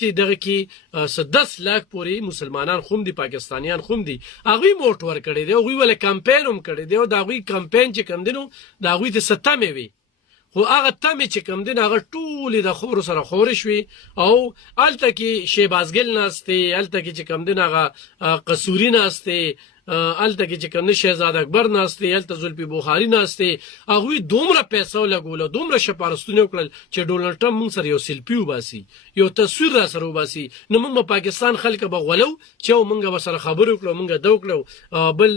چې دغه کې 10 لاک پورې مسلمانان خوم دي پاکستانیان خوم دي هغه موټ ور کړی دی هغه ول کمپاین هم کړی دی او دا غوي کمپاین چې کم دینو دا غوي ته ستمه وي خو هغه تمه چې کم دین هغه ټول د خور سره خور شوي او الته کې شیبازګل نهسته الته کې چې کم دین هغه قصوري نهسته الته کې چې کوم شهزاد اکبر نهسته الته زلفي بخاري نهسته هغه دومره پیسې لګول دومره شپارستونه وکړل چې ډونلډ ټرمپ موږ سره یو سیلفي وباسي یو تصویر را سره وباسي نو موږ په پاکستان خلک به غولو چې موږ به سره خبرو وکړو موږ دوکړو بل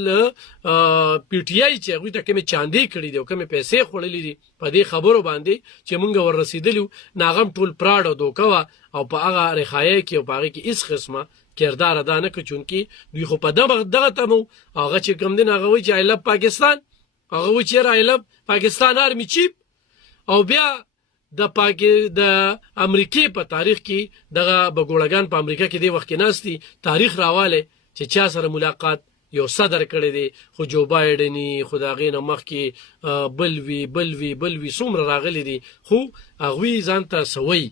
پی ټی آی چې هغه ته کوم چاندي کړی دی کوم پیسې خړلې دي په دې خبرو باندې چې موږ ور رسیدلو ناغم ټول پراډ او دوکوا او په هغه رخایه کې او په هغه کې هیڅ قسمه کردار ادا نه کوي چونکی دوی خو په دغه تمو هغه چې کوم دین هغه وی چې آی لو پاکستان هغه وی چې آی لو پاکستان آرمی چیف او بیا د امریکای په تاریخ کې دغه بګوړګان په امریکا کې دی وخت کې ناشتي تاریخ راواله چې چا سره ملاقات یو صدر کړی دی خو جو بایډنی خداغې نه مخ کې بلوي څومره راغلي دي خو هغه ځانته سوي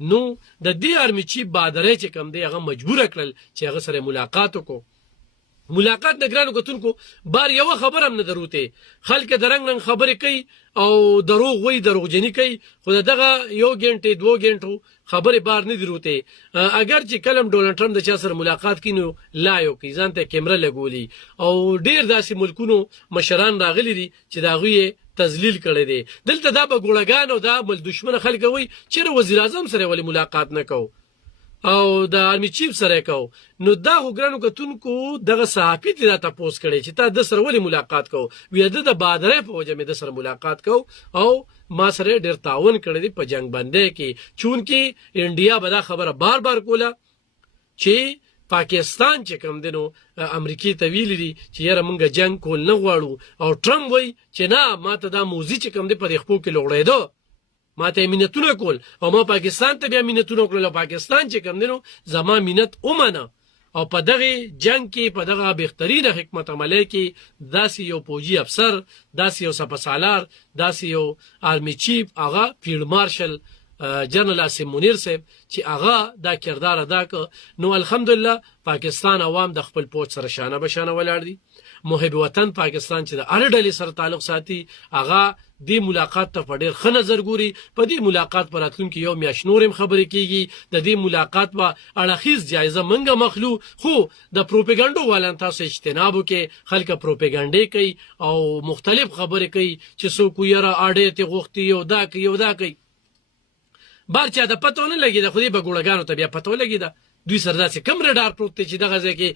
نو د دې آرمی چیف بادرې چې کم دی هغه مجبور کړل چې هغه سره ملاقات وکړو ملاقات نگرانو کتونکو بار یو خبر هم نه دروته خلک درنګ نن خبرې کوي او دروغ وای دروغجنی کوي خو دغه یو غنټه 2 غنټو خبرې بار نه دروته اگر چې کلم ډونلډ ټرمپ د چا سره ملاقات کینو لا یو کی ځانته کیمرا لګولي او ډیر داسې ملکونو مشران راغلي دي چې دا غوي تذلیل کړي دي دلته دا به ګوړګان او دا مل دشمن خلک وای چې وزیر اعظم سره ولی ملاقات نه کو او د آرمی چیف سره کو نو دا وګرانو کتونکو دغه صحافي ته دا تاسو کړي چې تا د سره ولی ملاقات کو وې د بادرې په وجه مې د سره ملاقات کو او ما سره ډیر تعاون کړی دی په جنگ باندې کې چونکی انډیا به دا خبره بار بار کوله چې پاکستان چې کوم دینو امریکای ته ویل دي چې یاره مونږ جنگ کول نه غواړو او ټرمپ وای چې نه ماته دا موزي چې کوم دی په خپل کې لوړېدو ماته مينتونه کول او ما پاکستان ته بیا مينتونه کول پاکستان چې کوم دینو زما مينت اومنه او په دغه جنگ کې په دغه بهترینه حکمت عملی کې داسې یو فوجي افسر داسې یو سپهسالار داسې یو آرمی چیف هغه فیلډ مارشل جنرال اسیم منیر صاحب چې هغه دا کردار ادا ک نو الحمدلله پاکستان عوام د خپل پوج سره شانه بشانه ولاړ دي محب وطن پاکستان چې د اړډلې سره تعلق ساتي هغه دی ملاقات ته په ډېر ښه نظر ګوري په دې ملاقات پر راتلونکي یو میاشت نورم خبرې کیږي د دې ملاقات په اړخیز جایزه منګه مخلو خو د پروپاګاندا والان تاسو اجتناب وکړي خلک پروپاګاندا کوي او مختلف خبرې کوي چې څوک یې را اړې ته غوښتي یو دا کوي بار چا د پتو نه لګي د خو دې بګوړګانو ته بیا پتو لګي دا دوی سره داسې کم رډار پروت چې دغه ځکه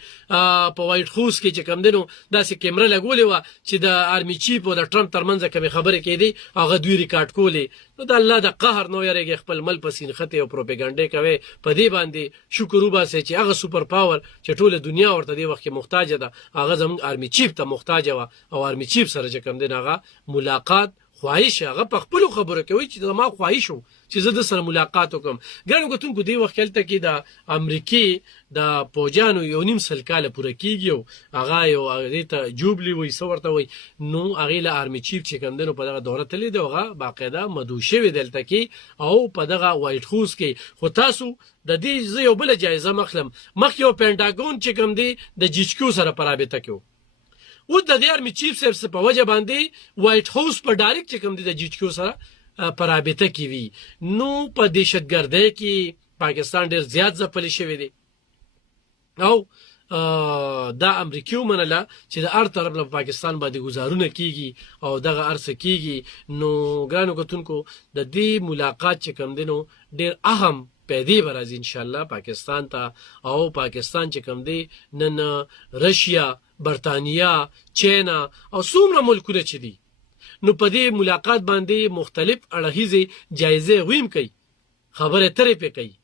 په وایټ هاوس کې چې کم دینو داسې کیمرا لګولې و چې د آرمی چیف او د ټرمپ ترمنځ کوم خبرې کېدي هغه دوی ریکارډ کولې نو د الله د قهر نو یریږي خپل مل پسین خته او پروپاګاندا کوي په دې باندې شکر وباسي چې هغه سوپر پاور چې ټوله دنیا ورته دی وخت کې محتاج ده هغه زموږ آرمی چیف ته محتاج و او آرمی چیف سره چې کم دین هغه ملاقات خواهش هغه په خپل خبره کوي چې ما خواهش وو چې زه د سره ملاقات وکم ګرانو کتونکو دی وخت کې د امریکای د پوجانو یو نیم سل کال پوره کیږي هغه یو هغه ته جوبلی وي سورته وي نو هغه له آرمی چیف چې کوم دنو په دغه دوره تللی دی هغه باقاعده مدوشه وی دلته کې او په دغه وایټ هاوس کې خو تاسو د دې یو بل جایزه مخلم مخ یو پینټاګون چې کوم دی د جیچکو سره پرابطه کوي و د آرمی چیف سره په وجه باندې وایټ هاوس په ډایرکټ کوم دي د جیچکو سره پرابطه کوي نو په دهشتګردۍ کې پاکستان ډیر زیات ځپل شوی دی او دا امریکایو منله چې د هر طرف له پاکستان باندې گزارونه کیږي او دغه ارسه کیږي نو ګرانو کتونکو د دې ملاقات چې کوم دینو ډیر اهم پیدې برازي ان شاء الله پاکستان ته او پاکستان چې کوم دی نن رشیا برتانیا چینا او څومره ملکونه چې دي نو په دې ملاقات باندې مختلف اړخیزه جایزه ویم کوي خبره ترې پې کوي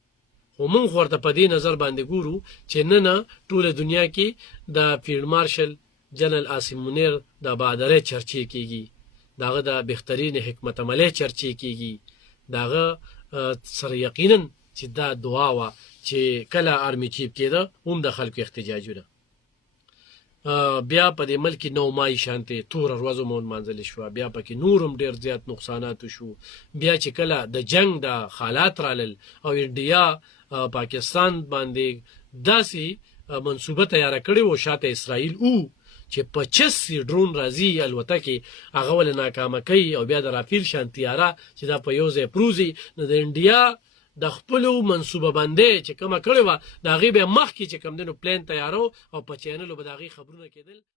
خو موږ ورته په دې نظر باندې ګورو چې نن ټوله دنیا کې د فیلډ مارشل جنرال اسیم منیر د بادرې چرچې کیږي داغه د بهترین حکمت عملی چرچې کیږي داغه سره یقینا چې دا دعا وا چې کله آرمی چیف کېده هم د خلکو احتجاجونه بیا په دې ملک نو مای شانته تور ورځو مون منځل شو بیا پکې نورم ډیر زیات نقصانات شو بیا چې کله د جنگ د حالات رالل او انډیا پاکستان باندې داسي منصوبه تیار کړې و شاته اسرائیل او چې 25 ډرون راځي الوتکه هغه ول ناکامه کوي او بیا د رافیل شانتیاره چې دا په یو ځای پروزي نو د انډیا د خپل منصوبه بندي چې کومه کړې و دا غي به مخ کې چې کم دنو پلان تیارو او په چینلو به دا غي خبرونه کېدل